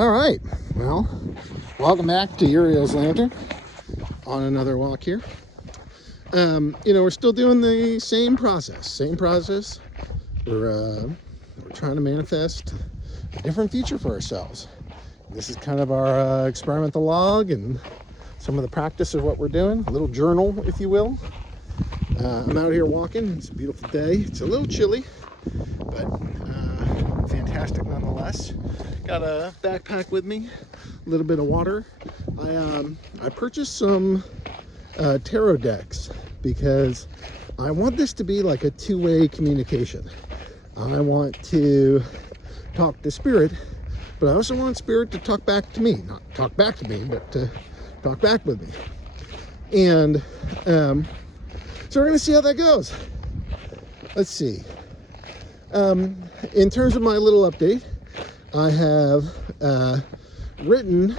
All right, well, welcome back to Uriel's Lantern on another walk here. We're still doing the same process. We're trying to manifest a different future for ourselves. This is kind of our experimental log and some of the practice of what we're doing, a little journal, if you will. I'm out here walking. It's a beautiful day. It's a little chilly, but fantastic nonetheless. Got a backpack with me, a little bit of water. I purchased some tarot decks because I want this to be like a two-way communication. I want to talk to spirit, but I also want spirit to talk back to me. Not talk back to me, but to talk back with me. And so we're going to see how that goes. Let's see. In terms of my little update, I have written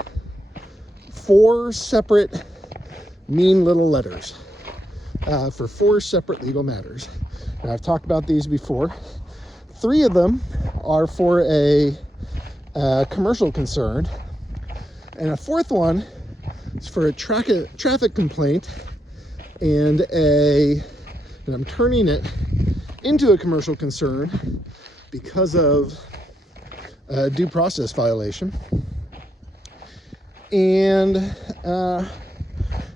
4 separate mean little letters for 4 separate legal matters. And I've talked about these before. 3 of them are for a commercial concern, and a 4th one is for a traffic complaint, and I'm turning it into a commercial concern because of a due process violation. And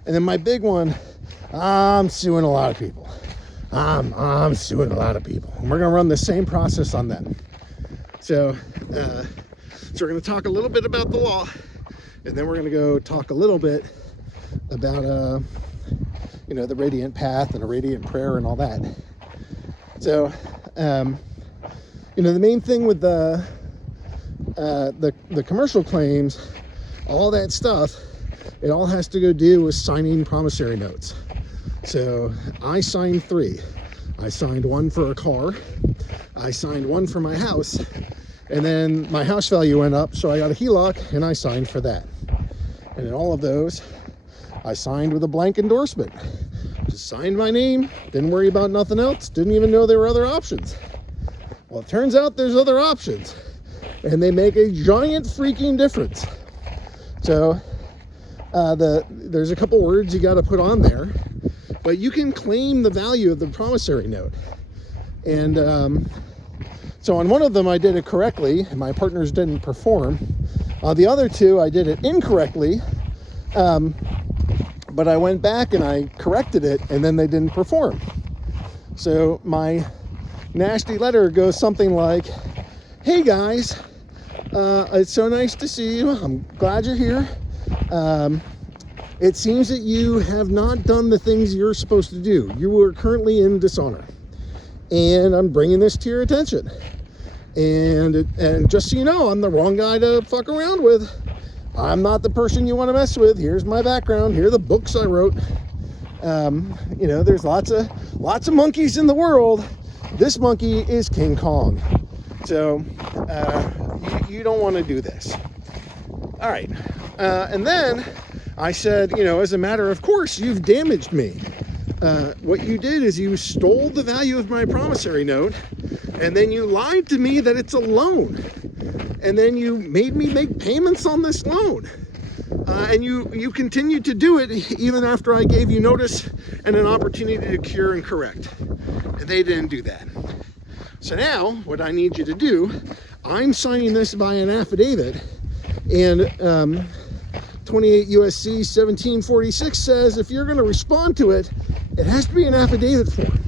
then my big one, I'm suing a lot of people. I'm suing a lot of people. And we're going to run the same process on them. So we're going to talk a little bit about the law, and then we're going to go talk a little bit about the radiant path and a radiant prayer and all that. So the main thing with the commercial claims, all that stuff, it all has to go do with signing promissory notes. So I signed 3. I signed 1 for a car, I signed 1 for my house, and then my house value went up, so I got a HELOC and I signed for that. And in all of those, I signed with a blank endorsement. Just signed my name, didn't worry about nothing else, didn't even know there were other options. Well, it turns out there's other options, and they make a giant freaking difference. So there's a couple words you got to put on there, but you can claim the value of the promissory note. And so on one of them I did it correctly, and my partners didn't perform. On the other 2 I did it incorrectly, but I went back and I corrected it, and then they didn't perform. So my nasty letter goes something like, "Hey guys, it's so nice to see you. I'm glad you're here. It seems that you have not done the things you're supposed to do. You are currently in dishonor, and I'm bringing this to your attention. And just so you know, I'm the wrong guy to fuck around with. I'm not the person you want to mess with. Here's my background. Here are the books I wrote. There's lots of monkeys in the world. This monkey is King Kong. So you don't want to do this." All right. And then I said, as a matter of course, you've damaged me. What you did is you stole the value of my promissory note, and then you lied to me that it's a loan. And then you made me make payments on this loan. And you continued to do it even after I gave you notice and an opportunity to cure and correct. And they didn't do that. So now what I need you to do, I'm signing this by an affidavit, and 28 USC 1746 says if you're going to respond to it, it has to be an affidavit form.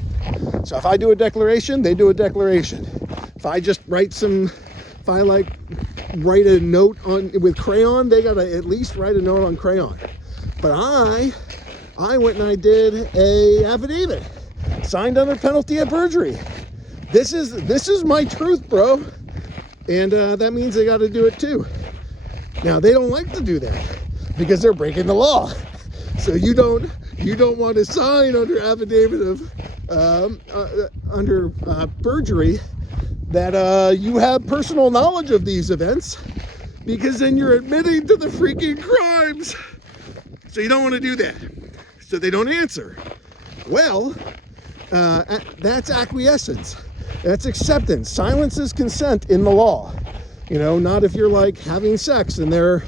So if I do a declaration, they do a declaration. If I just write a note with crayon, they gotta at least write a note on crayon. But I went and I did a affidavit, signed under penalty of perjury. This is my truth, bro. And that means they got to do it too. Now they don't like to do that because they're breaking the law. So you don't want to sign under affidavit of under perjury that you have personal knowledge of these events, because then you're admitting to the freaking crimes. So you don't want to do that. So they don't answer. Well, that's acquiescence. That's acceptance. Silence is consent in the law. You know, not if you're like having sex and they're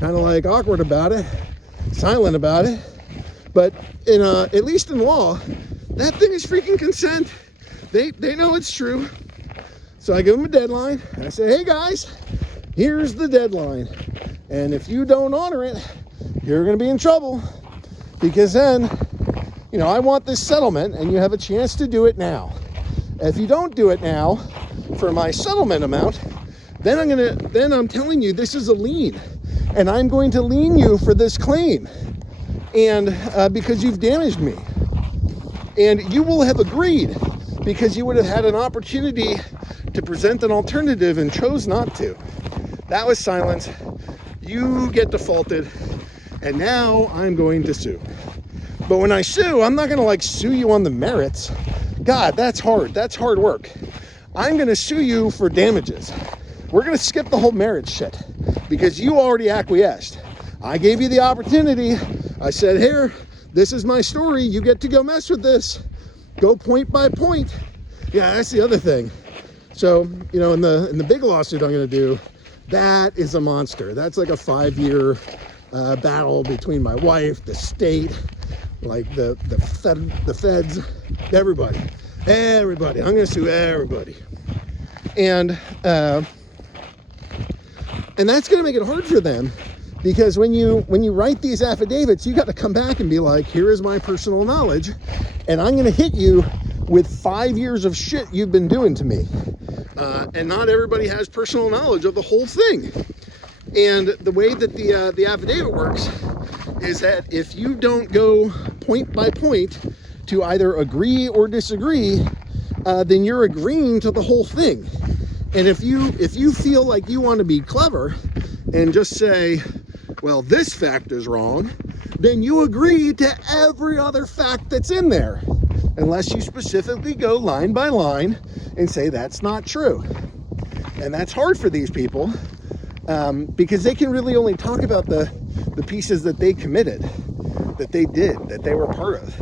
kind of like awkward about it, silent about it. But in at least in law, that thing is freaking consent. They know it's true. So I give them a deadline. And I say, hey guys, here's the deadline. And if you don't honor it, you're going to be in trouble. Because then, you know, I want this settlement and you have a chance to do it now. If you don't do it now for my settlement amount, then I'm telling you this is a lien. And I'm going to lien you for this claim. And because you've damaged me. And you will have agreed because you would have had an opportunity to present an alternative and chose not to. That was silence. You get defaulted. And now I'm going to sue. But when I sue, I'm not going to like sue you on the merits. God, that's hard. That's hard work. I'm going to sue you for damages. We're going to skip the whole marriage shit because you already acquiesced. I gave you the opportunity. I said, here, this is my story. You get to go mess with this. Go point by point. Yeah, that's the other thing. So, you know, in the big lawsuit I'm going to do, that is a monster. That's like a 5-year battle between my wife, the state, like the feds, everybody. I'm going to sue everybody. And that's going to make it hard for them because when you write these affidavits, you got to come back and be like, here is my personal knowledge, and I'm going to hit you with 5 years of shit you've been doing to me. And not everybody has personal knowledge of the whole thing. And the way that the affidavit works is that if you don't go point by point to either agree or disagree, then you're agreeing to the whole thing. And if you feel like you want to be clever and just say, well, this fact is wrong, then you agree to every other fact that's in there, unless you specifically go line by line and say that's not true. And that's hard for these people because they can really only talk about the pieces that they committed, that they did, that they were part of.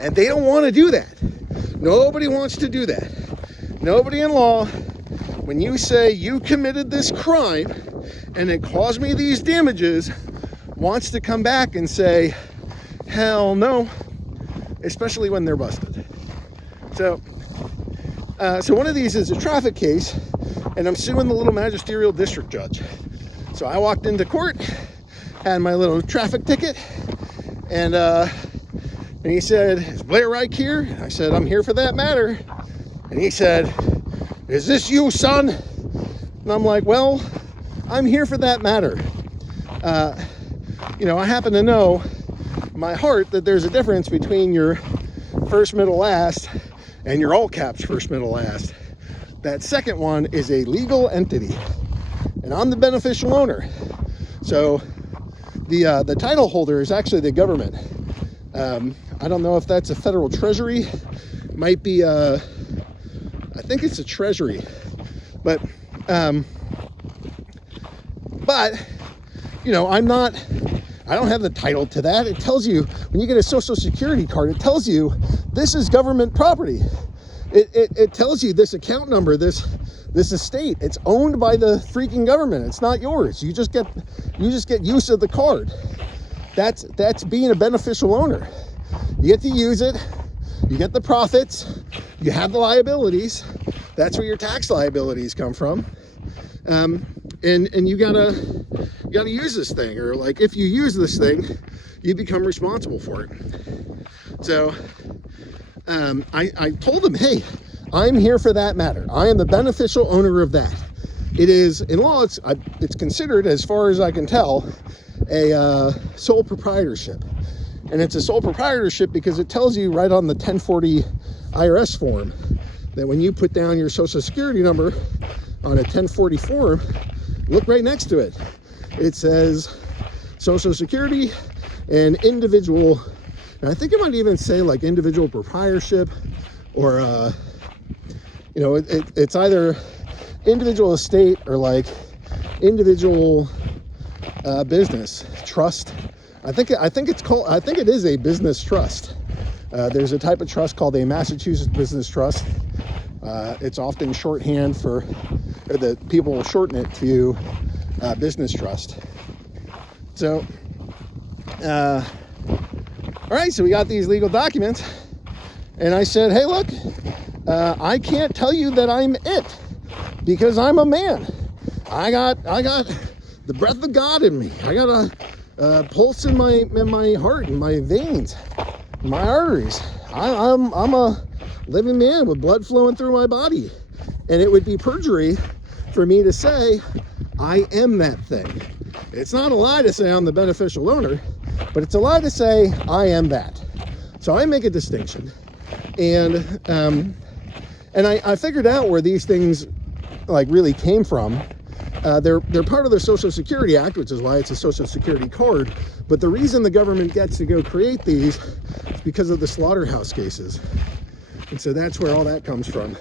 And they don't want to do that. Nobody wants to do that. Nobody in law, when you say you committed this crime and it caused me these damages, wants to come back and say, hell no, especially when they're busted. So one of these is a traffic case, and I'm suing the little magisterial district judge. So I walked into court, had my little traffic ticket, and he said, is Blair Reich here? I said, I'm here for that matter. And he said, is this you, son? And I'm like, well, I'm here for that matter. You know, I happen to know in my heart that there's a difference between your first, middle, last and your all caps first, middle, last. That second one is a legal entity, and I'm the beneficial owner. So the title holder is actually the government. I don't know if that's a federal treasury. Might be I think it's a treasury, but you know, I don't have the title to that. It tells you when you get a social security card, it tells you this is government property. It tells you this account number, this estate, it's owned by the freaking government. It's not yours. You just get use of the card. That's being a beneficial owner. You get to use it. You get the profits. You have the liabilities. That's where your tax liabilities come from. And you gotta use this thing, or like if you use this thing, you become responsible for it. So I told them, hey, I'm here for that matter. I am the beneficial owner of that. It is, in law, it's considered, as far as I can tell, a sole proprietorship. And it's a sole proprietorship because it tells you right on the 1040 IRS form that when you put down your social security number on a 1040 form, look right next to it. It says social security and individual, and I think it might even say like individual proprietorship, or you know, it's either individual estate or like individual business trust. I think it is a business trust. There's a type of trust called a Massachusetts business trust. It's often shorthand for or the people will shorten it to business trust. So, all right, so we got these legal documents, and I said, hey, look, I can't tell you that I'm it, because I'm a man. I got the breath of God in me. I got a pulse in my heart, in my veins, my arteries. I'm a living man with blood flowing through my body, and it would be perjury for me to say I am that thing. It's not a lie to say I'm the beneficial owner, but it's a lie to say I am that. So I make a distinction, and I figured out where these things like really came from. They're part of the Social Security Act, which is why it's a Social Security card. But the reason the government gets to go create these is because of the slaughterhouse cases. And so that's where all that comes from.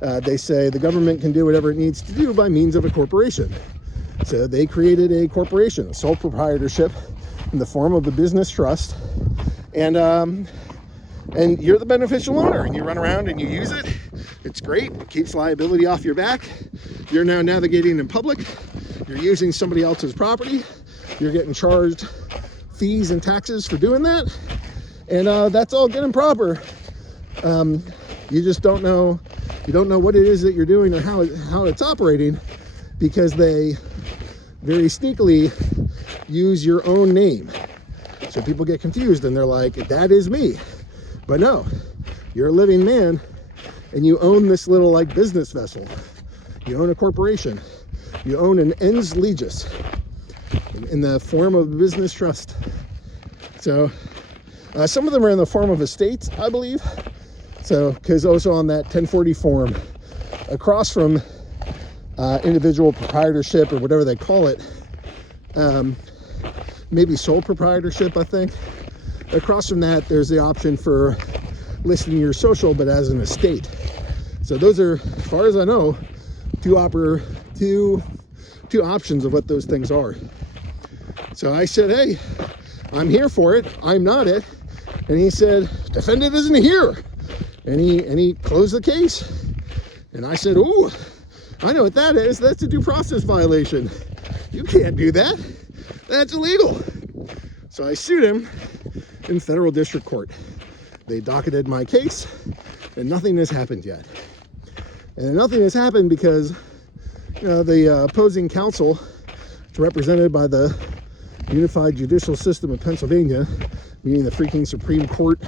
They say the government can do whatever it needs to do by means of a corporation. So they created a corporation, a sole proprietorship in the form of a business trust. And you're the beneficial owner, and you run around and you use it. It's great. It keeps liability off your back. You're now navigating in public. You're using somebody else's property. You're getting charged fees and taxes for doing that. And that's all good and proper. You just don't know. You don't know what it is that you're doing or how it's operating, because they very sneakily use your own name. So people get confused and they're like, that is me. But no, you're a living man, and you own this little like business vessel. You own a corporation. You own an ens legis in the form of a business trust. So some of them are in the form of estates, I believe. So, because also on that 1040 form, across from individual proprietorship or whatever they call it, maybe sole proprietorship, I think. Across from that, there's the option for listing your social, but as an estate. So those are, as far as I know, two options of what those things are. So I said, hey, I'm here for it. I'm not it. And he said, defendant isn't here. And he closed the case. And I said, ooh, I know what that is. That's a due process violation. You can't do that. That's illegal. So I sued him in federal district court. They docketed my case, and nothing has happened yet. And nothing has happened because, you know, the opposing counsel, it's represented by the Unified Judicial System of Pennsylvania, meaning the freaking Supreme Court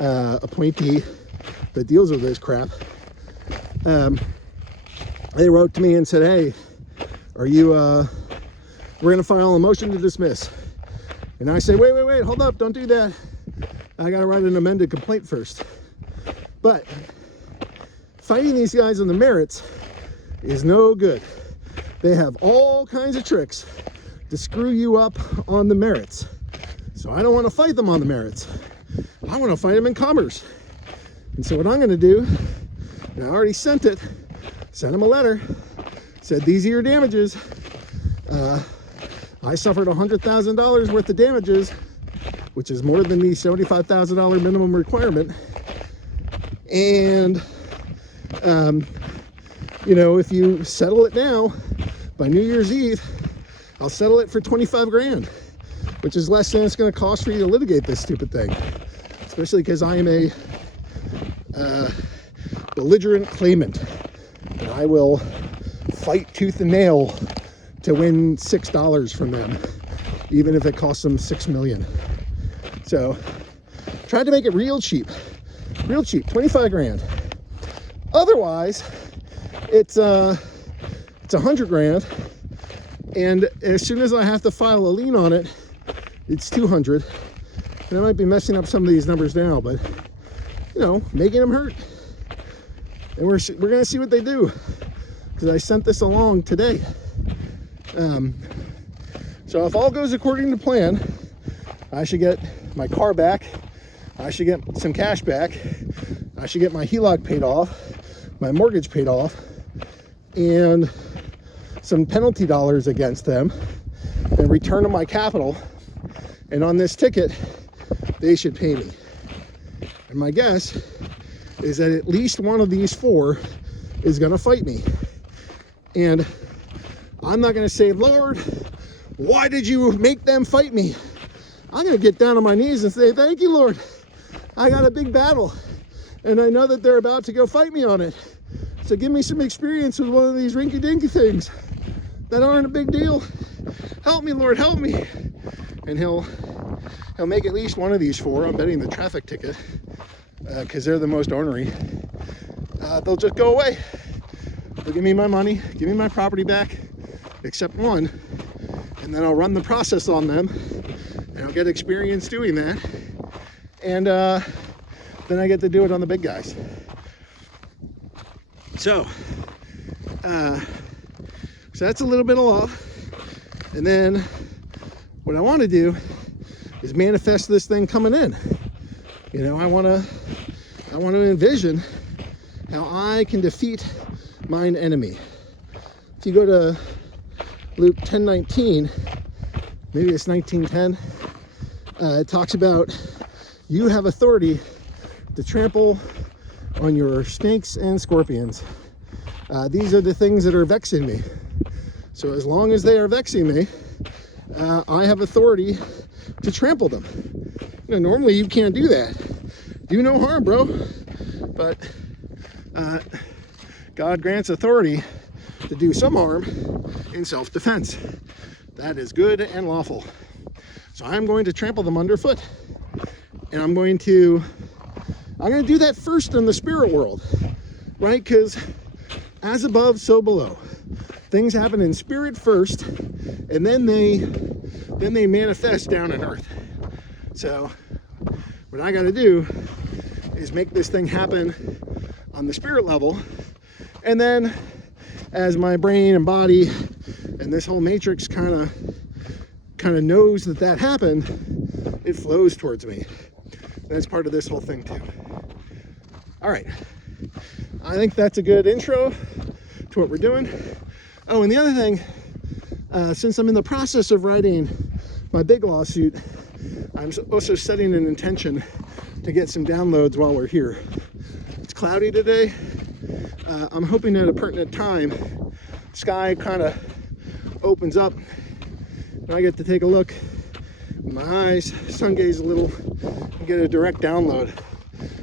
appointee that deals with this crap. They wrote to me and said, hey, are you, we're gonna file a motion to dismiss. And I say, wait, hold up, don't do that. I gotta write an amended complaint first. But fighting these guys on the merits is no good. They have all kinds of tricks to screw you up on the merits. So I don't want to fight them on the merits. I want to fight them in commerce. And so what I'm going to do, and I already sent it, sent them a letter, said these are your damages. I suffered $100,000 worth of damages, which is more than the $75,000 minimum requirement. And you know, if you settle it now by New Year's Eve, I'll settle it for 25 grand, which is less than it's going to cost for you to litigate this stupid thing, especially because I am a belligerent claimant, and I will fight tooth and nail to win $6 from them, even if it costs them $6 million. So tried to make it real cheap, 25 grand. Otherwise, it's 100 grand, and as soon as I have to file a lien on it, it's 200. And I might be messing up some of these numbers now, but you know, making them hurt. And we're gonna see what they do, because I sent this along today. So if all goes according to plan, I should get my car back. I should get some cash back. I should get my HELOC paid off, my mortgage paid off, and some penalty dollars against them, and return them my capital. And on this ticket, they should pay me. And my guess is that at least one of these four is going to fight me. And I'm not going to say, Lord, why did you make them fight me? I'm going to get down on my knees and say, thank you, Lord. I got a big battle, and I know that they're about to go fight me on it. So give me some experience with one of these rinky-dinky things that aren't a big deal. Help me, Lord, help me. And he'll make at least one of these four. I'm betting the traffic ticket, because they're the most ornery. They'll just go away. They'll give me my money, give me my property back, except one, and then I'll run the process on them, and I'll get experience doing that, and then I get to do it on the big guys. So that's a little bit of law. And then what I want to do is manifest this thing coming in. You know, I want to envision how I can defeat mine enemy. If you go to Luke 10:19, maybe it's 19:10, it talks about you have authority to trample on your snakes and scorpions. These are the things that are vexing me. So as long as they are vexing me, I have authority to trample them. You know, normally you can't do that. Do no harm, bro. But God grants authority to do some harm in self-defense. That is good and lawful. So I'm going to trample them underfoot. And I'm going to do that first in the spirit world, right? Because as above, so below. Things happen in spirit first, and then they manifest down on earth. So what I got to do is make this thing happen on the spirit level, and then as my brain and body and this whole matrix kind of knows that happened, it flows towards me. That's part of this whole thing too. All right, I think that's a good intro to what we're doing. Oh, and the other thing, since I'm in the process of writing my big lawsuit, I'm also setting an intention to get some downloads while we're here. It's cloudy today. I'm hoping at a pertinent time, sky kind of opens up and I get to take a look. My eyes, sun gaze a little, and get a direct download,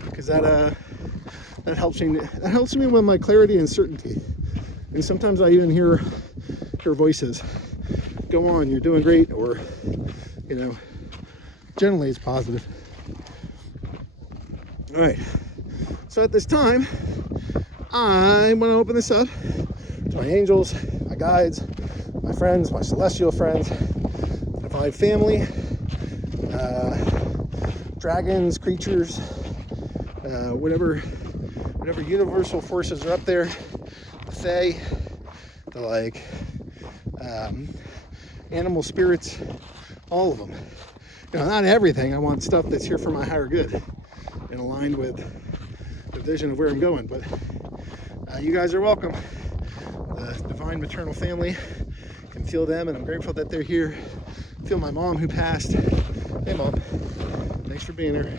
because that helps me with my clarity and certainty. And sometimes I even hear voices. Go on, you're doing great, or you know, generally it's positive. All right. So at this time, I want to open this up to my angels, my guides, my friends, my celestial friends, divine family, dragons, creatures, whatever universal forces are up there, the fae, the animal spirits, all of them. You know, not everything. I want stuff that's here for my higher good and aligned with the vision of where I'm going. But you guys are welcome. The divine maternal family, can feel them, and I'm grateful that they're here. Feel my mom who passed. Hey, Mom. Thanks for being here.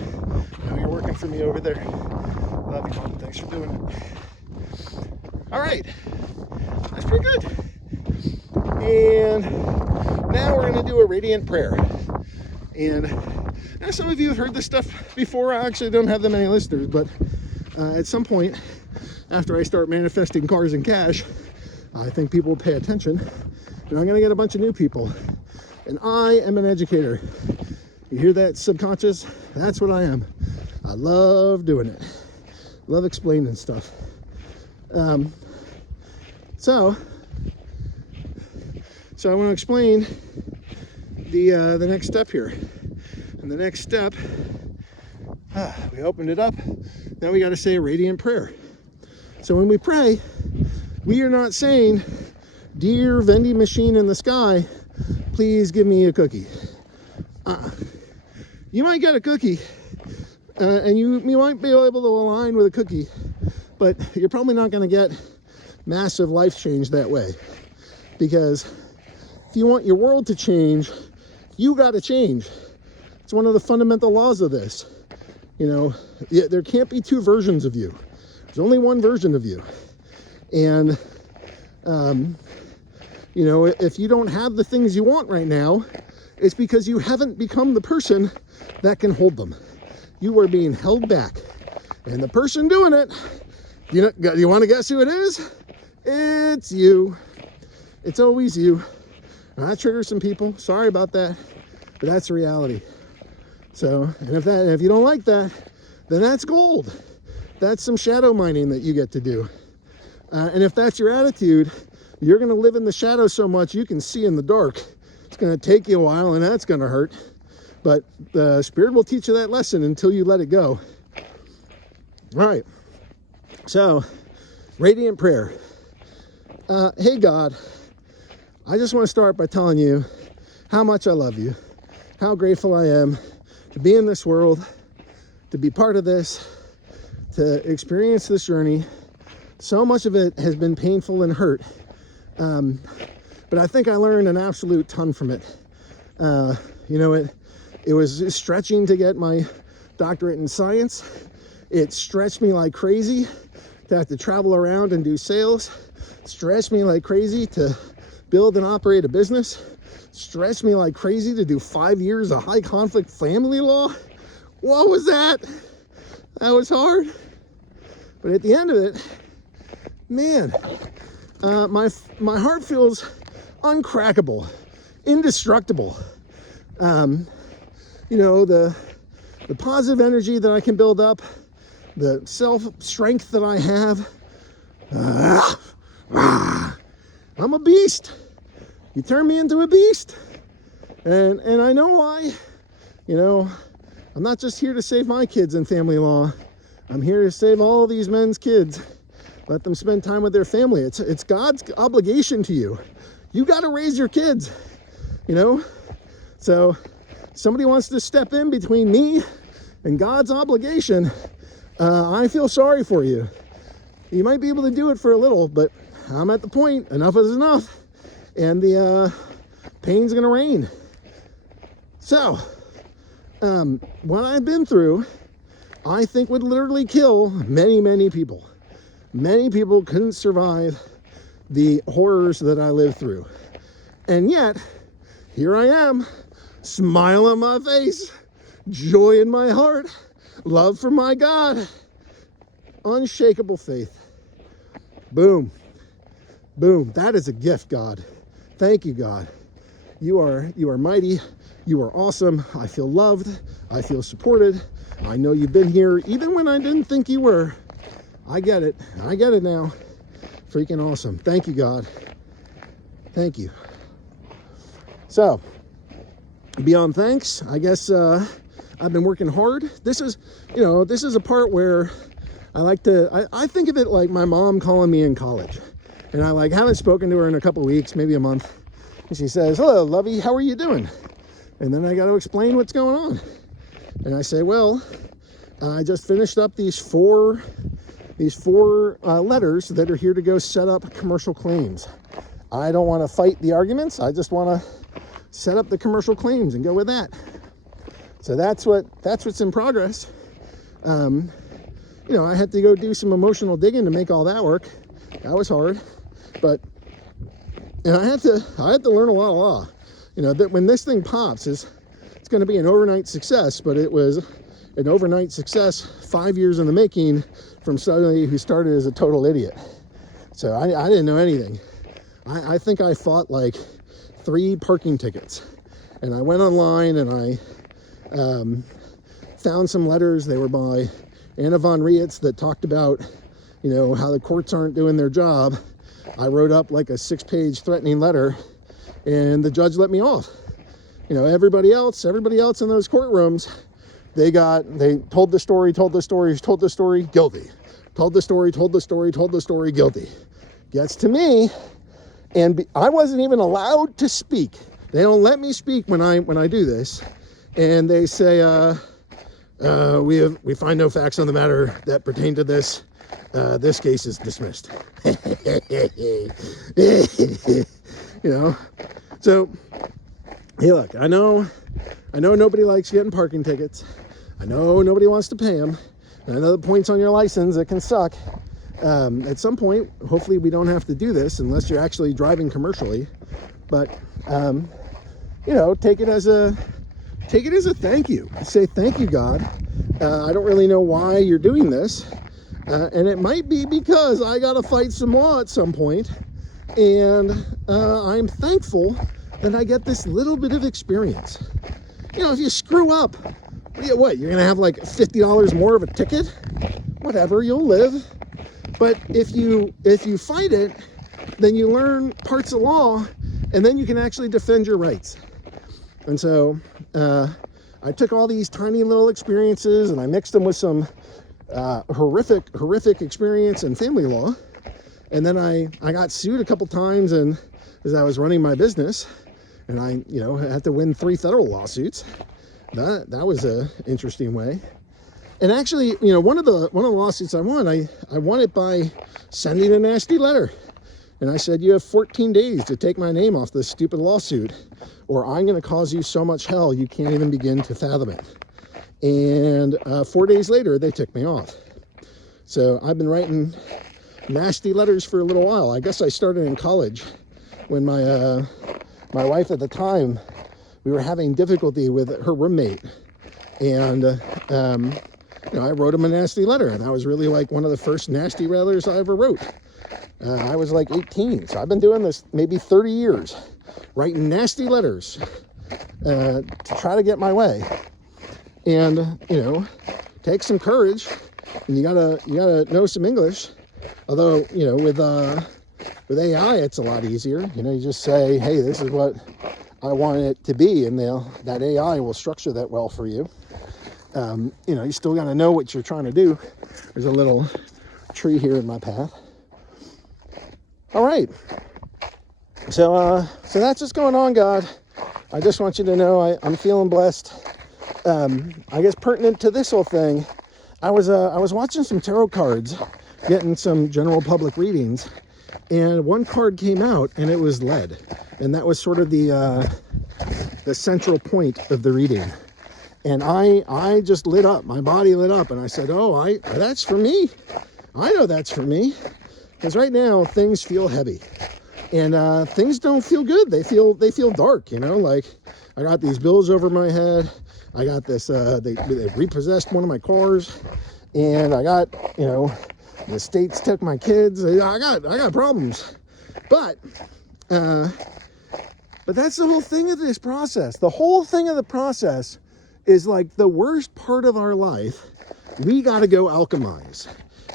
I know you're working for me over there. Love you, Mom. Thanks for doing it. All right. That's pretty good. And now we're going to do a radiant prayer. And now some of you have heard this stuff before. I actually don't have that many listeners, but at some point, after I start manifesting cars and cash, I think people will pay attention. And I'm going to get a bunch of new people. And I am an educator. You hear that, subconscious? That's what I am. I love doing it. Love explaining stuff. So I want to explain the next step here. And the next step, we opened it up. Now we got to say a radiant prayer. So when we pray, we are not saying, "Dear vending machine in the sky, please give me a cookie." You might get a cookie, and you might be able to align with a cookie, but you're probably not going to get massive life change that way. Because if you want your world to change, you got to change. It's one of the fundamental laws of this. You know, there can't be two versions of you. There's only one version of you. And You know, if you don't have the things you want right now, it's because you haven't become the person that can hold them. You are being held back. And the person doing it, you want to guess who it is? It's you. It's always you. Now, that triggers some people. Sorry about that. But that's the reality. So, and if you don't like that, then that's gold. That's some shadow mining that you get to do. And if that's your attitude, you're going to live in the shadow so much you can see in the dark. It's going to take you a while, and that's going to hurt. But the Spirit will teach you that lesson until you let it go. All right. So, radiant prayer. Hey, God, I just want to start by telling you how much I love you, how grateful I am to be in this world, to be part of this, to experience this journey. So much of it has been painful and hurt. But I think I learned an absolute ton from it. You know, it was stretching to get my doctorate in science. It stretched me like crazy to have to travel around and do sales. Stretched me like crazy to build and operate a business. Stretched me like crazy to do 5 years of high conflict family law. What was that? That was hard. But at the end of it, man, my heart feels uncrackable, indestructible. You know, the positive energy that I can build up, the self-strength that I have. I'm a beast. You turn me into a beast. And I know why. You know, I'm not just here to save my kids in family law. I'm here to save all these men's kids. Let them spend time with their family. It's God's obligation to you. You got to raise your kids, you know? So somebody wants to step in between me and God's obligation. I feel sorry for you. You might be able to do it for a little, but I'm at the point, enough is enough. And the pain's gonna rain. So, what I've been through, I think would literally kill many, many people. Many people couldn't survive the horrors that I lived through. And yet, here I am, smile on my face, joy in my heart, love for my God, unshakable faith. Boom. Boom. That is a gift, God. Thank you, God. You are mighty. You are awesome. I feel loved. I feel supported. I know you've been here even when I didn't think you were. I get it. I get it now. Freaking awesome. Thank you, God. Thank you. So, beyond thanks, I guess I've been working hard. This is a part where I think of it like my mom calling me in college. And I haven't spoken to her in a couple weeks, maybe a month. And she says, "Hello, lovey, how are you doing?" And then I got to explain what's going on. And I say, well, I just finished up these four letters that are here to go set up commercial claims. I don't want to fight the arguments. I just want to set up the commercial claims and go with that. So that's what's in progress. I had to go do some emotional digging to make all that work. That was hard, but I had to learn a lot of law. That when this thing pops, it's going to be an overnight success, but it was an overnight success 5 years in the making from somebody who started as a total idiot. So I didn't know anything. I think I fought like 3 parking tickets, and I went online and I found some letters. They were by Anna von Rietz that talked about, how the courts aren't doing their job. I wrote up like a 6-page threatening letter, and the judge let me off. Everybody else in those courtrooms, they told the story, guilty. Told the story, guilty. Gets to me, and I wasn't even allowed to speak. They don't let me speak when I do this. And they say, we find no facts on the matter that pertain to this. This case is dismissed. So, hey, look, I know nobody likes getting parking tickets. I know nobody wants to pay them. And I know the points on your license, it can suck. At some point, hopefully we don't have to do this unless you're actually driving commercially, but you know, take it as a thank you. Say thank you, God. I don't really know why you're doing this, and it might be because I got to fight some law at some point, and I'm thankful that I get this little bit of experience. You know, if you screw up, what, you're gonna have like $50 more of a ticket? Whatever, you'll live. But if you fight it, then you learn parts of law, and then you can actually defend your rights. And so I took all these tiny little experiences and I mixed them with some horrific experience in family law. And then I got sued a couple times, and as I was running my business, and I, you know, had to win 3 federal lawsuits. That was a interesting way. And actually, you know, one of the lawsuits I won it by sending a nasty letter. And I said, you have 14 days to take my name off this stupid lawsuit, or I'm going to cause you so much hell you can't even begin to fathom it. And 4 days later, they took me off. So I've been writing nasty letters for a little while. I guess I started in college when my wife at the time, we were having difficulty with her roommate. And you know, I wrote him a nasty letter, and that was really like one of the first nasty letters I ever wrote. I was like 18, so I've been doing this maybe 30 years, writing nasty letters to try to get my way. And you know, take some courage, and you gotta know some English. Although, you know, with AI, it's a lot easier. You know, you just say, hey, this is what I want it to be, and that AI will structure that well for you. You know, you still got to know what you're trying to do. There's a little tree here in my path. All right. So that's what's going on, God. I just want you to know I'm feeling blessed. I guess pertinent to this whole thing, I was watching some tarot cards, getting some general public readings, and one card came out, and it was lead, and that was sort of the central point of the reading. And I just lit up. My body lit up, and I said, "Oh, that's for me. I know that's for me." Because right now things feel heavy, and things don't feel good. They feel dark. You know, like I got these bills over my head. I got this. They repossessed one of my cars, and I got, you know, the states took my kids. I got problems, but that's the whole thing of this process. The whole thing of the process is like the worst part of our life. We got to go alchemize.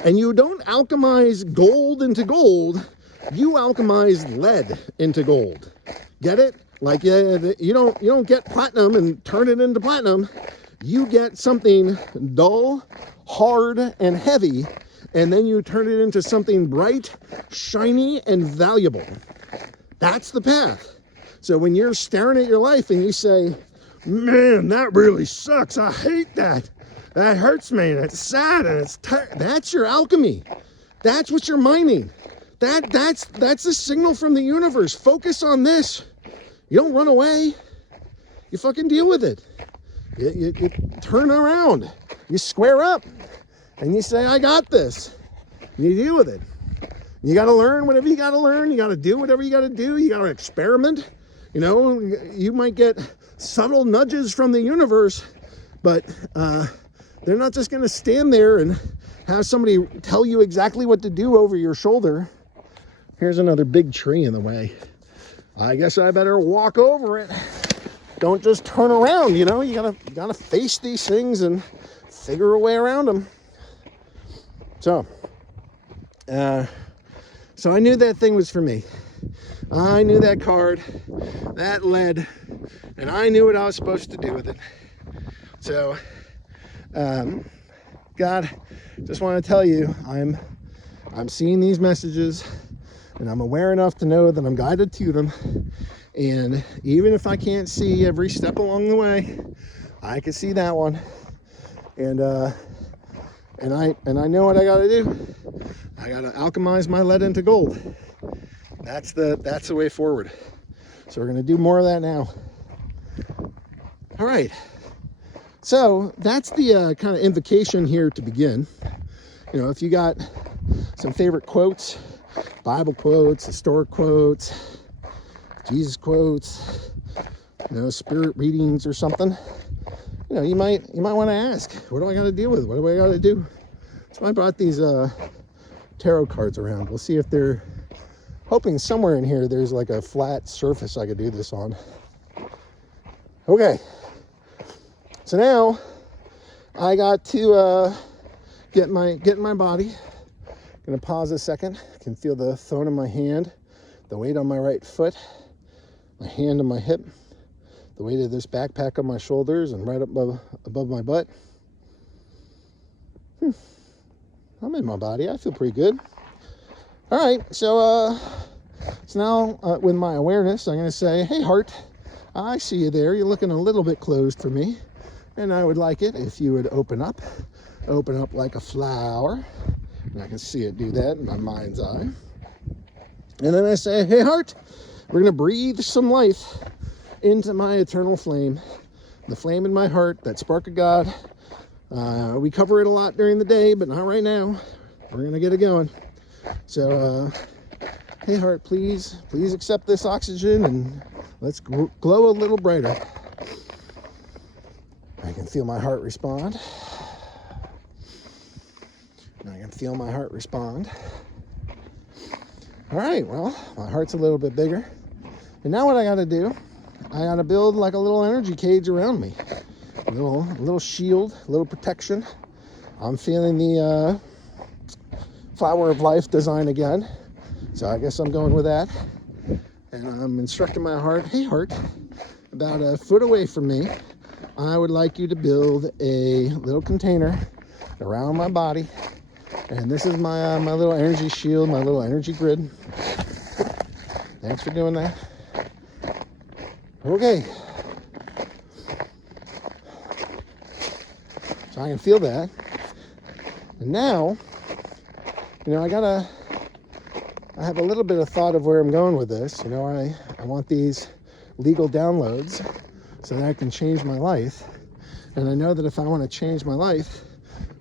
And you don't alchemize gold into gold, you alchemize lead into gold. Get it? Like, you don't get platinum and turn it into platinum. You get something dull, hard, and heavy, and then you turn it into something bright, shiny, and valuable. That's the path. So when you're staring at your life and you say, man, that really sucks, I hate that. That hurts me, and it's sad, and that's your alchemy. That's what you're mining. That's a signal from the universe. Focus on this. You don't run away. You fucking deal with it. You turn around. You square up, and you say, I got this. And you deal with it. You got to learn whatever you got to learn. You got to do whatever you got to do. You got to experiment. You know, you might get subtle nudges from the universe, but they're not just going to stand there and have somebody tell you exactly what to do over your shoulder. Here's another big tree in the way. I guess I better walk over it. Don't just turn around, you know. You gotta face these things and figure a way around them. So I knew that thing was for me. I knew that card, that lead, and I knew what I was supposed to do with it. So, God, just want to tell you, I'm seeing these messages, and I'm aware enough to know that I'm guided to them. And even if I can't see every step along the way, I can see that one. And I know what I got to do. I got to alchemize my lead into gold. That's the way forward. So we're going to do more of that now. All right. So that's the kind of invocation here to begin. You know, if you got some favorite quotes, Bible quotes, historic quotes, Jesus quotes, spirit readings or something. You might want to ask, what do I got to deal with? What do I got to do? So I brought these tarot cards around. We'll see if they're hoping somewhere in here there's like a flat surface I could do this on. Okay. So now I got to get in my body. Gonna pause a second. I can feel the tone in my hand, the weight on my right foot, my hand on my hip, the weight of this backpack on my shoulders and right above my butt. I'm in my body. I feel pretty good. All right, so now with my awareness, I'm gonna say, hey heart, I see you there. You're looking a little bit closed for me, and I would like it if you would open up like a flower. And I can see it do that in my mind's eye. And then I say, hey heart, we're gonna breathe some life into my eternal flame, the flame in my heart, that spark of God. We cover it a lot during the day, but not right now. We're gonna get it going. So, hey heart, please accept this oxygen and let's glow a little brighter. I can feel my heart respond. I can feel my heart respond. All right, well, my heart's a little bit bigger. And now what I gotta do, I gotta build like a little energy cage around me. A little shield, a little protection. I'm feeling the flower of life design again. So I guess I'm going with that. And I'm instructing my heart, hey heart, about a foot away from me, I would like you to build a little container around my body. And this is my little energy shield, my little energy grid. Thanks for doing that. Okay. So I can feel that. And now, I have a little bit of thought of where I'm going with this. I want these legal downloads so that I can change my life. And I know that if I want to change my life,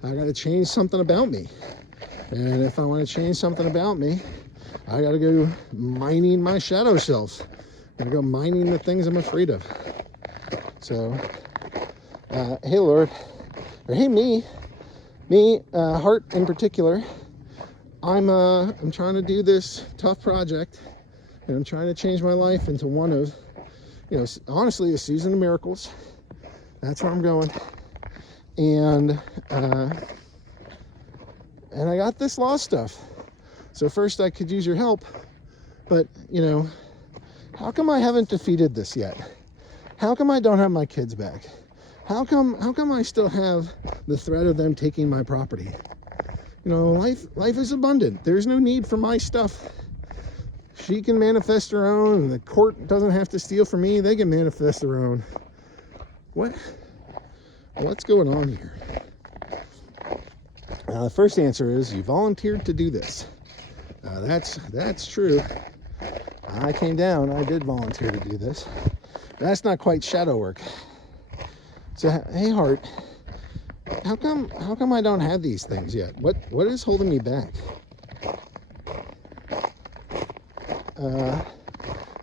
I got to change something about me. And if I want to change something about me, I got to go mining my shadow self. I got to go mining the things I'm afraid of. So, hey Lord, or hey me, heart in particular. I'm trying to do this tough project, and I'm trying to change my life into one of, honestly, a season of miracles. That's where I'm going. And I got this law stuff. So first I could use your help, but how come I haven't defeated this yet? How come I don't have my kids back? How come I still have the threat of them taking my property? Life is abundant. There's no need for my stuff. She can manifest her own, and the court doesn't have to steal from me. They can manifest their own. What's going on here? The first answer is you volunteered to do this. That's true. I came down. I did volunteer to do this. That's not quite shadow work. So, hey heart, how come I don't have these things yet? What is holding me back?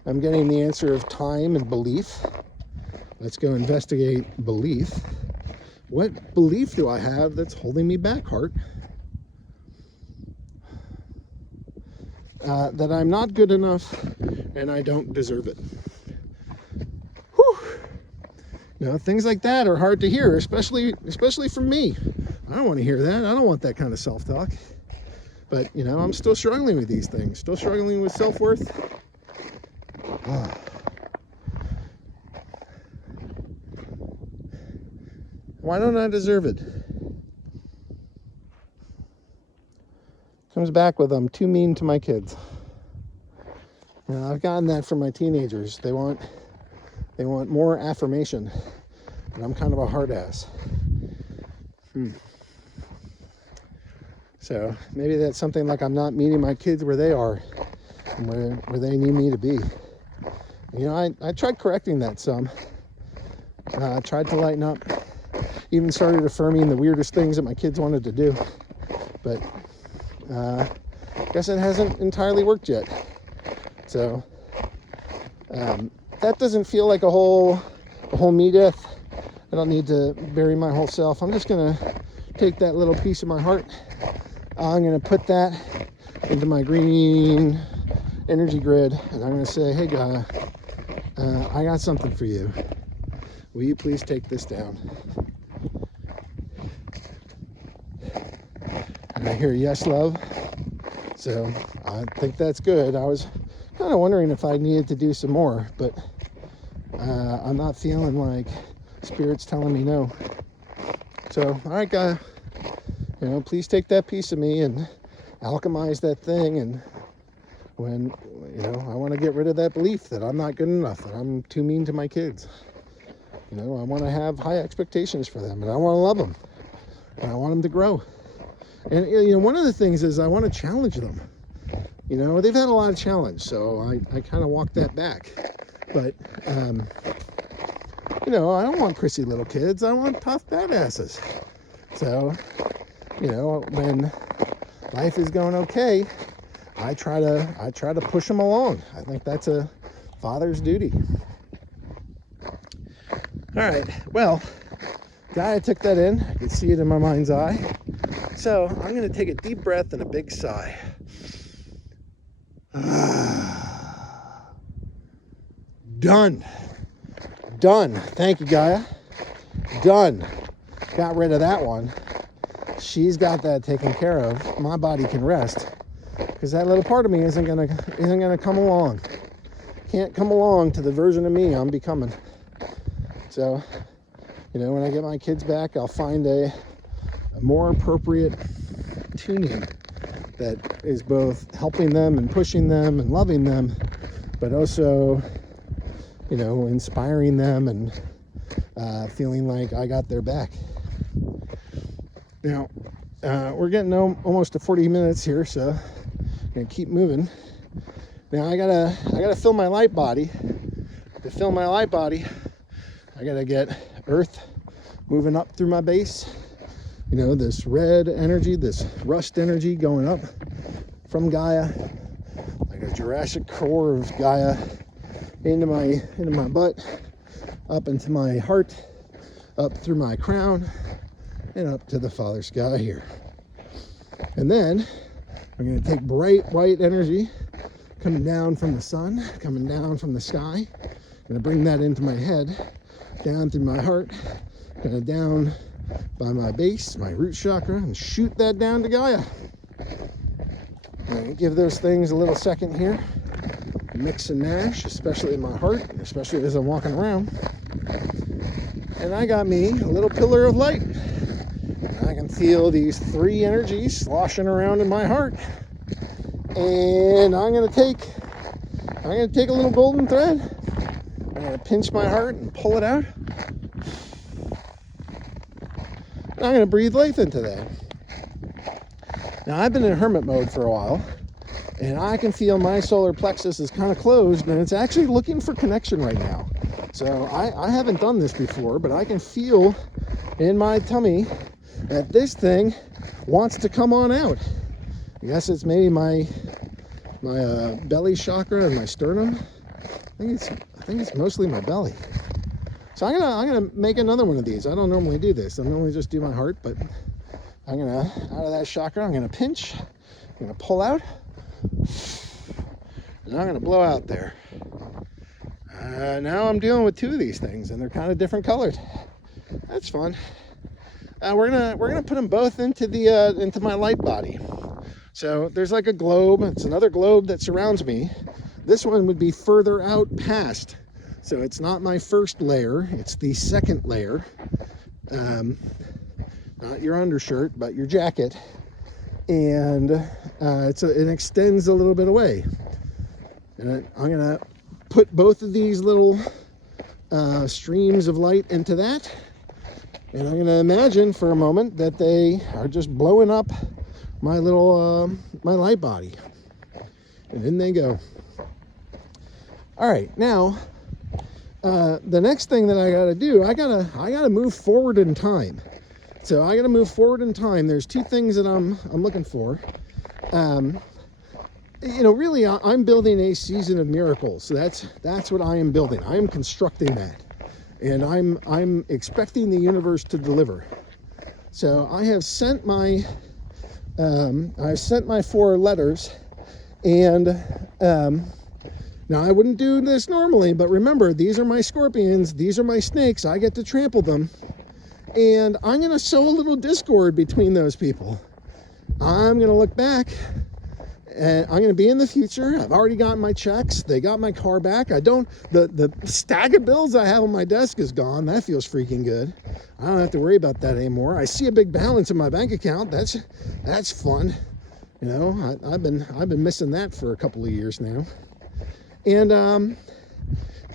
I'm getting the answer of time and belief. Let's go investigate belief. What belief do I have that's holding me back, heart? That I'm not good enough and I don't deserve it. Whew. Things like that are hard to hear, especially from me. I don't want to hear that. I don't want that kind of self-talk. But, I'm still struggling with these things. Still struggling with self-worth. Why don't I deserve it? Comes back with I'm too mean to my kids. I've gotten that from my teenagers. They want more affirmation, and I'm kind of a hard ass. So maybe that's something like I'm not meeting my kids where they are, and where they need me to be. I tried correcting that some. I tried to lighten up. Even started affirming the weirdest things that my kids wanted to do. But Guess it hasn't entirely worked yet. So that doesn't feel like a whole me death. I don't need to bury my whole self. I'm just gonna take that little piece of my heart. I'm gonna put that into my green energy grid, and I'm gonna say, hey Gaia, I got something for you. Will you please take this down? And I hear yes, love. So I think that's good. I was kind of wondering if I needed to do some more, but I'm not feeling like Spirit's telling me no. So, all right, Gaia, please take that piece of me and alchemize that thing. And when, I want to get rid of that belief that I'm not good enough, that I'm too mean to my kids. I want to have high expectations for them, and I want to love them, and I want them to grow. And, one of the things is I want to challenge them. They've had a lot of challenge, so I kind of walk that back. But, I don't want prissy little kids. I want tough badasses. So, when life is going okay, I try to push them along. I think that's a father's duty. All right, well, Gaia took that in. I could see it in my mind's eye. So I'm going to take a deep breath and a big sigh. Done. Thank you, Gaia. Done. Got rid of that one. She's got that taken care of. My body can rest, because that little part of me isn't gonna come along. Can't come along to the version of me I'm becoming. So, when I get my kids back, I'll find a more appropriate tuning that is both helping them and pushing them and loving them, but also, inspiring them and feeling like I got their back. Now, we're getting almost to 40 minutes here, so I'm gonna keep moving. Now I gotta fill my light body. To fill my light body, I gotta get earth moving up through my base. This red energy, this rust energy going up from Gaia, like a Jurassic core of Gaia, into my butt, up into my heart, up through my crown, and up to the Father Sky here. And then I'm going to take bright white energy coming down from the sun, coming down from the sky. I'm going to bring that into my head, down through my heart, kind of down by my base, my root chakra, and shoot that down to Gaia. And give those things a little second here. Mix and mash, especially in my heart, especially as I'm walking around. And I got me a little pillar of light. I can feel these three energies sloshing around in my heart. And I'm gonna take a little golden thread. I'm gonna pinch my heart and pull it out. And I'm gonna breathe life into that. Now I've been in hermit mode for a while, and I can feel my solar plexus is kind of closed, and it's actually looking for connection right now. So I haven't done this before, but I can feel in my tummy that this thing wants to come on out. I guess it's maybe my belly chakra and my sternum. I think it's mostly my belly. So I'm gonna make another one of these. I don't normally do this. I normally just do my heart, but out of that chakra, I'm gonna pinch, I'm gonna pull out, and I'm gonna blow out there. Now I'm dealing with two of these things, and they're kind of different colored. That's fun. We're gonna put them both into my light body. So there's like a globe. It's another globe that surrounds me. This one would be further out past. So it's not my first layer. It's the second layer. Not your undershirt, but your jacket. And it extends a little bit away. And I'm gonna put both of these little streams of light into that. And I'm gonna imagine for a moment that they are just blowing up my little my light body. And in they go. All right, now the next thing that I gotta do, I gotta move forward in time. So I gotta move forward in time. There's two things that I'm looking for. really, I'm building a season of miracles. So that's what I am building. I am constructing that, and I'm expecting the universe to deliver. So I have sent my 4 letters, and now I wouldn't do this normally, but remember, these are my scorpions, these are my snakes. I get to trample them, and I'm going to sow a little discord between those people. I'm going to look back, and I'm going to be in the future. I've already gotten my checks. They got my car back. The stack of bills I have on my desk is gone. That feels freaking good. I don't have to worry about that anymore. I see a big balance in my bank account. That's fun. I've been missing that for a couple of years now. And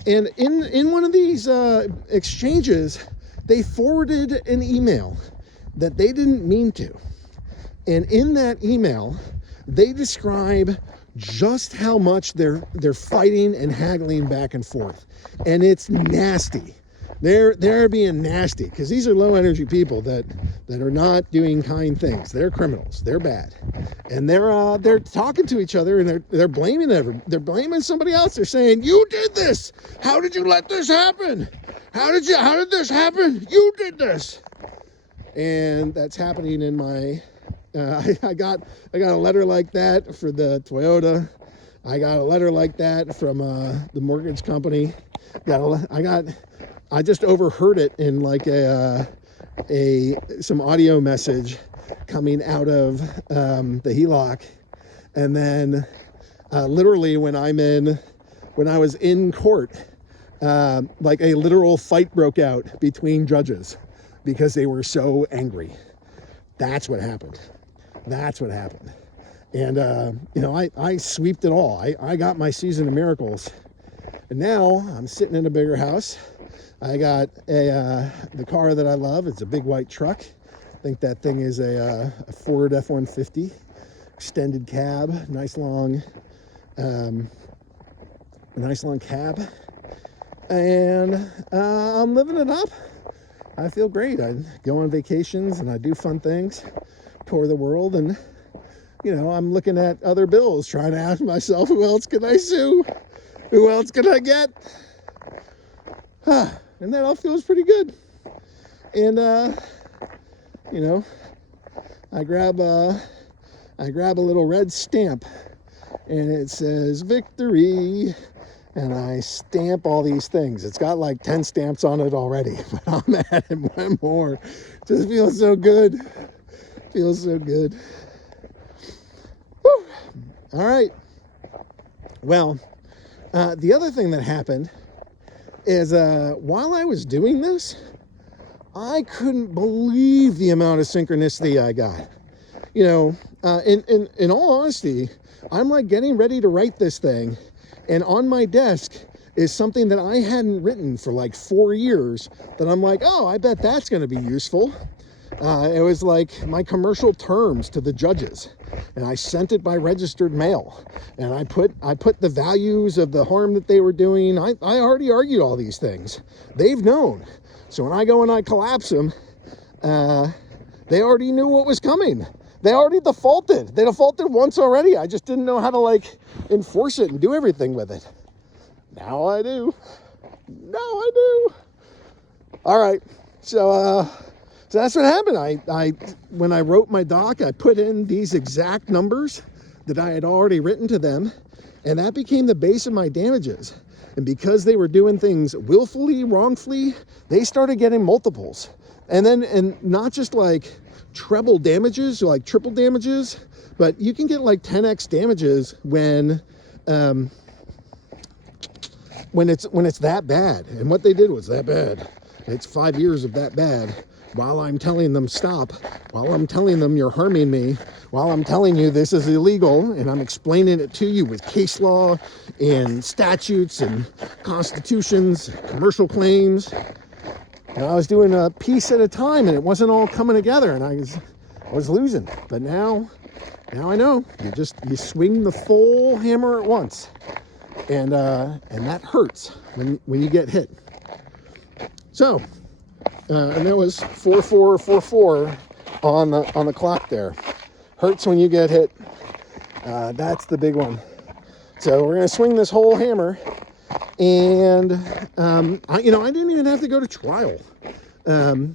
in one of these exchanges, they forwarded an email that they didn't mean to. And in that email, they describe just how much they're fighting and haggling back and forth. And it's nasty. They're being nasty, because these are low energy people that are not doing kind things. They're criminals. They're bad. And they're talking to each other, and they're blaming they're blaming somebody else. They're saying, "You did this. How did you let this happen? How did this happen? You did this." And that's happening in my I got a letter like that for the Toyota. I got a letter like that from the mortgage company. I just overheard it in like some audio message coming out of the HELOC, and then literally when I was in court, like a literal fight broke out between judges because they were so angry. That's what happened. And I sweeped it all. I got my season of miracles, and now I'm sitting in a bigger house. I got the car that I love. It's a big white truck. I think that thing is a Ford F-150 extended cab, nice long cab, and I'm living it up. I feel great. I go on vacations and I do fun things, tour the world, and I'm looking at other bills, trying to ask myself, who else can I sue? Who else can I get? And that all feels pretty good. And I grab a little red stamp, and it says victory, and I stamp all these things. It's got like 10 stamps on it already, but I'm adding one more. Just feels so good. Feels so good. Whew. All right. Well, the other thing that happened is while I was doing this, I couldn't believe the amount of synchronicity I got. In all honesty, I'm like getting ready to write this thing, and on my desk is something that I hadn't written for like 4 years that I'm like, oh, I bet that's going to be useful. It was like my commercial terms to the judges, and I sent it by registered mail, and I put the values of the harm that they were doing. I already argued all these things. They've known. So when I go and I collapse them, they already knew what was coming. They already defaulted. They defaulted once already. I just didn't know how to like enforce it and do everything with it. Now I do. All right. So that's what happened. I when I wrote my doc, I put in these exact numbers that I had already written to them, and that became the base of my damages. And because they were doing things willfully, wrongfully, they started getting multiples. And not just like treble damages or like triple damages, but you can get like 10x damages when it's that bad. And what they did was that bad. It's 5 years of that bad. While I'm telling them stop, while I'm telling them you're harming me, while I'm telling you this is illegal, and I'm explaining it to you with case law and statutes and constitutions, commercial claims. And I was doing a piece at a time, and it wasn't all coming together, and I was losing. But now I know. You swing the full hammer at once, and that hurts when you get hit. So. And that was 4444 on the clock there. Hurts when you get hit. That's the big one. So we're going to swing this whole hammer, and I didn't even have to go to trial. I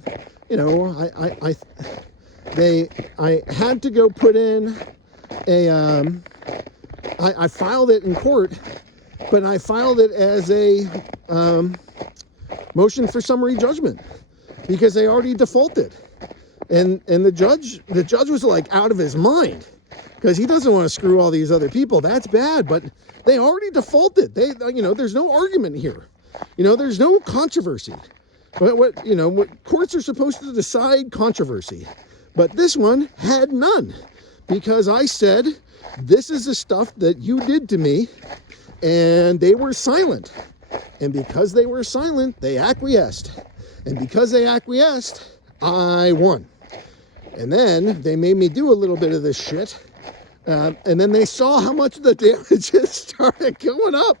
had to go put in I filed it in court, but I filed it as a motion for summary judgment because they already defaulted, and the judge was like out of his mind because he doesn't want to screw all these other people. That's bad, but they already defaulted. There's no argument here. There's no controversy. What courts are supposed to decide controversy, but this one had none because I said, this is the stuff that you did to me, and they were silent. And because they were silent, they acquiesced. And because they acquiesced, I won. And then they made me do a little bit of this shit. And then they saw how much the damages started going up.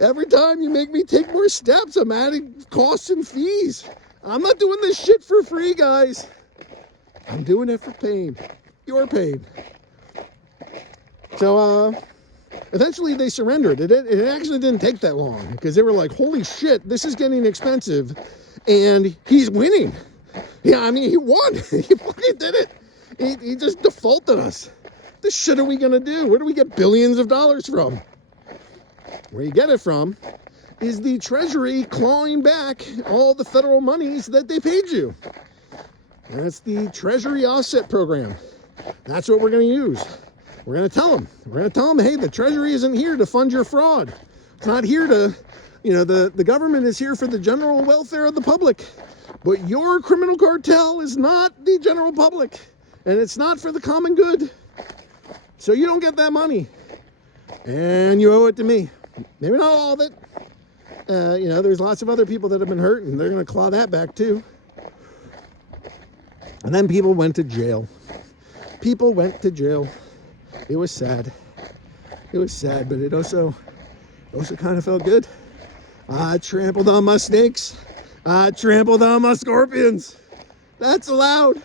Every time you make me take more steps, I'm adding costs and fees. I'm not doing this shit for free, guys. I'm doing it for pain. Your pain. So, eventually they surrendered. It actually didn't take that long because they were like, holy shit, this is getting expensive. And he's winning. Yeah, I mean, he won. He fucking did it. He just defaulted us. What the shit are we going to do? Where do we get billions of dollars from? Where you get it from is the Treasury clawing back all the federal monies that they paid you. And that's the Treasury Offset Program. That's what we're going to use. We're going to tell them. We're going to tell them, hey, the Treasury isn't here to fund your fraud. It's not here to, the government is here for the general welfare of the public. But your criminal cartel is not the general public. And it's not for the common good. So you don't get that money. And you owe it to me. Maybe not all of it. There's lots of other people that have been hurt, and they're going to claw that back too. And then people went to jail. People went to jail. It was sad. It was sad, but it also kind of felt good. I trampled on my snakes. I trampled on my scorpions. That's allowed.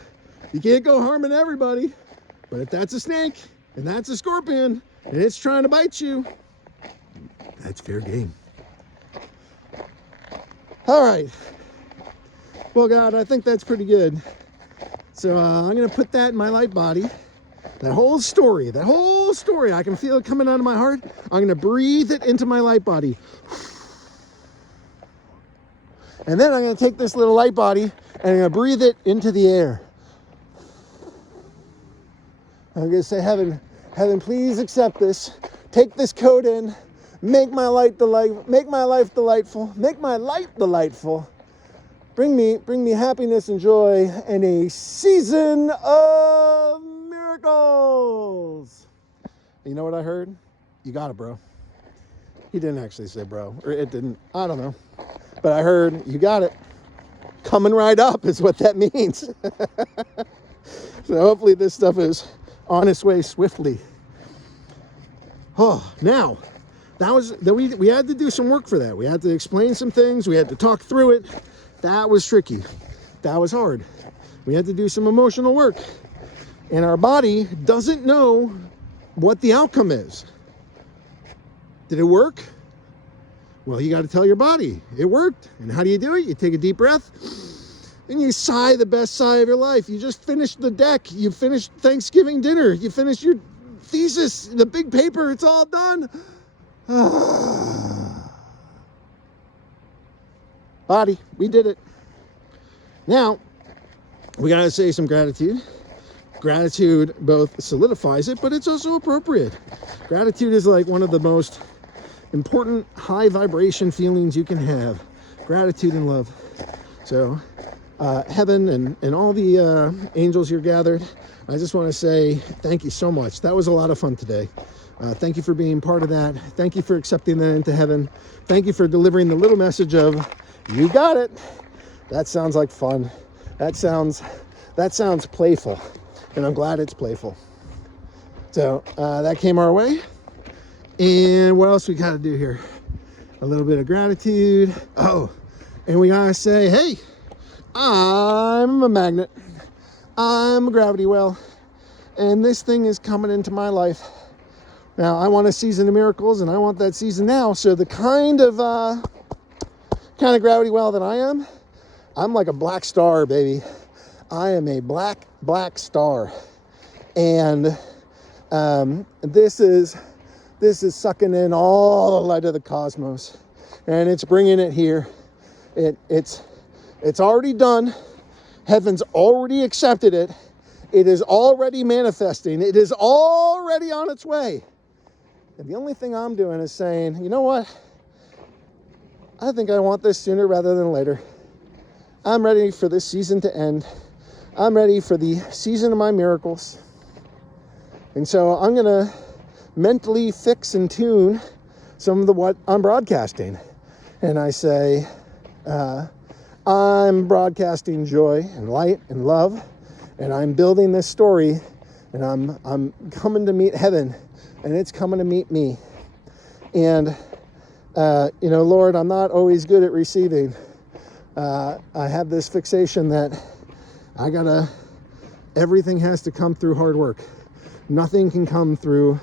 You can't go harming everybody. But if that's a snake, and that's a scorpion, and it's trying to bite you, that's fair game. All right. Well, God, I think that's pretty good. So I'm going to put that in my light body. That whole story, I can feel it coming out of my heart. I'm going to breathe it into my light body. And then I'm going to take this little light body and I'm going to breathe it into the air. I'm going to say, Heaven, please accept this. Take this code in. Make my life delightful. Make my life delightful. Bring me happiness and joy and a season of miracles. You know what I heard? You got it, bro. He didn't actually say bro, or it didn't. I don't know. But I heard you got it. Coming right up is what that means. So hopefully this stuff is on its way swiftly. Oh, now we had to do some work for that. We had to explain some things. We had to talk through it. That was tricky. That was hard. We had to do some emotional work. And our body doesn't know what the outcome is. Did it work? Well, you got to tell your body it worked. And how do you do it? You take a deep breath and you sigh the best sigh of your life. You just finished the deck. You finished Thanksgiving dinner. You finished your thesis, the big paper. It's all done. Body, we did it. Now, we got to say some gratitude. Gratitude both solidifies it, but it's also appropriate. Gratitude is like one of the most important high vibration feelings you can have. Gratitude and love. So, heaven and all the angels here gathered, I just want to say thank you so much. That was a lot of fun today. Thank you for being part of that. Thank you for accepting that into heaven. Thank you for delivering the little message of, you got it. That sounds like fun. That sounds playful. And I'm glad it's playful. So that came our way. And what else we got to do here? A little bit of gratitude. Oh, and we got to say, hey, I'm a magnet. I'm a gravity well. And this thing is coming into my life. Now, I want a season of miracles, and I want that season now. So the kind of gravity well that I am, I'm like a black star, baby. I am a black star. And this is sucking in all the light of the cosmos, and it's bringing it here. It's already done. Heaven's already accepted it. It is already manifesting. It is already on its way. And the only thing I'm doing is saying, you know what? I think I want this sooner rather than later. I'm ready for this season to end. I'm ready for the season of my miracles. And so I'm going to mentally fix and tune some of what I'm broadcasting. And I say, I'm broadcasting joy and light and love. And I'm building this story. And I'm coming to meet heaven. And it's coming to meet me. And, Lord, I'm not always good at receiving. I have this fixation that everything has to come through hard work. Nothing can come through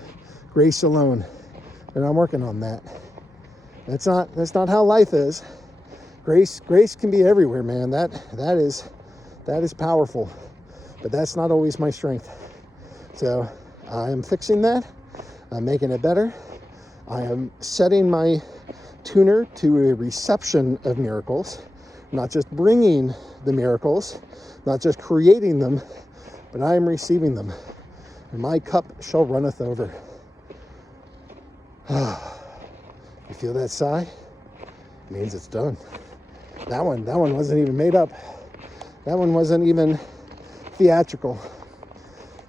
grace alone. And I'm working on that. That's not how life is. Grace can be everywhere, man. That is powerful. But that's not always my strength. So I am fixing that. I'm making it better. I am setting my tuner to a reception of miracles, not just bringing the miracles, not just creating them, but I am receiving them. And my cup shall runneth over. You feel that sigh? It means it's done. That one wasn't even made up. That one wasn't even theatrical.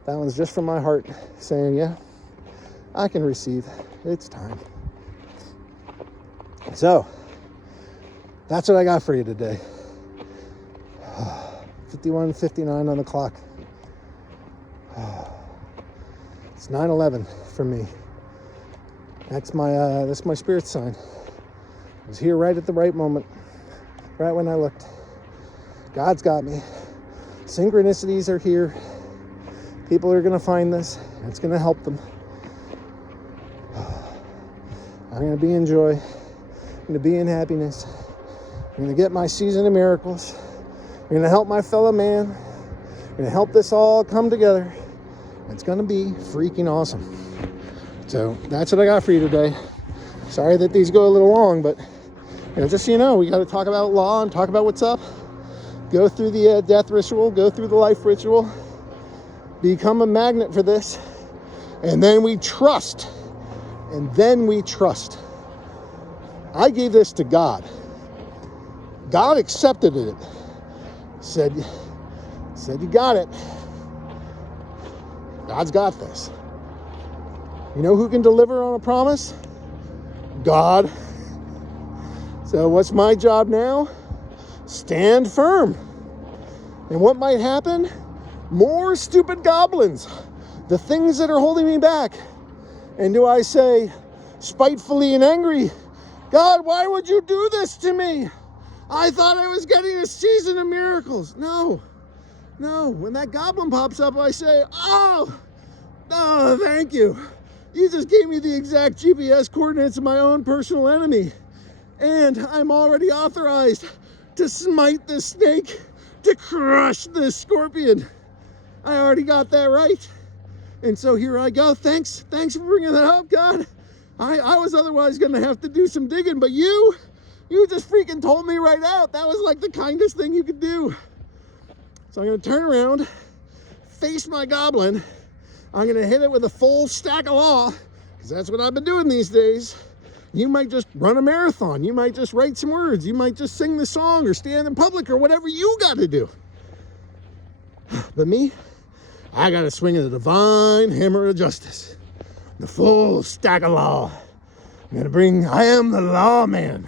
That one's just from my heart saying, yeah, I can receive. It's time. So, that's what I got for you today. 51:59 on the clock. It's 9/11 for me. That's my spirit sign. I was here right at the right moment, right when I looked. God's got me. Synchronicities are here. People are going to find this. It's going to help them. I'm going to be in joy. I'm going to be in happiness. I'm going to get my season of miracles. I'm going to help my fellow man. I'm going to help this all come together. It's going to be freaking awesome. So that's what I got for you today. Sorry that these go a little long, but just so you know, we got to talk about law and talk about what's up. Go through the death ritual, go through the life ritual, become a magnet for this, and then we trust. I gave this to God. God accepted it. Said you got it. God's got this. You know who can deliver on a promise? God. So what's my job now? Stand firm. And what might happen? More stupid goblins. The things that are holding me back. And do I say, spitefully and angry, God, why would you do this to me? I thought I was getting a season of miracles. No. When that goblin pops up, I say, oh, thank you. You just gave me the exact GPS coordinates of my own personal enemy. And I'm already authorized to smite this snake, to crush this scorpion. I already got that right. And so here I go. Thanks for bringing that up, God. I was otherwise going to have to do some digging, but you just freaking told me right out. That was like the kindest thing you could do. So I'm going to turn around, face my goblin. I'm going to hit it with a full stack of law, because that's what I've been doing these days. You might just run a marathon. You might just write some words. You might just sing the song or stand in public or whatever you got to do. But me, I got to swing the divine hammer of justice. The full stack of law. I am the lawman.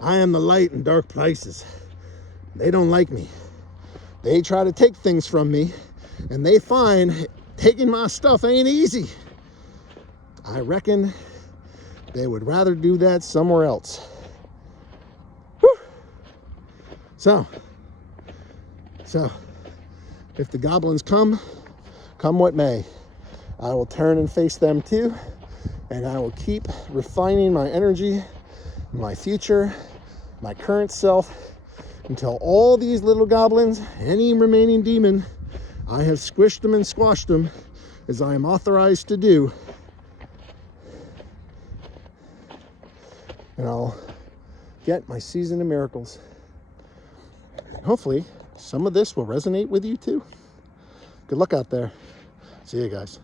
I am the light in dark places. They don't like me. They try to take things from me, and they find taking my stuff ain't easy. I reckon they would rather do that somewhere else. Whew. So, if the goblins come what may, I will turn and face them too, And I will keep refining my energy, my future, my current self, until all these little goblins, any remaining demon, I have squished them and squashed them as I am authorized to do. And I'll get my season of miracles. Hopefully, some of this will resonate with you too. Good luck out there. See you guys.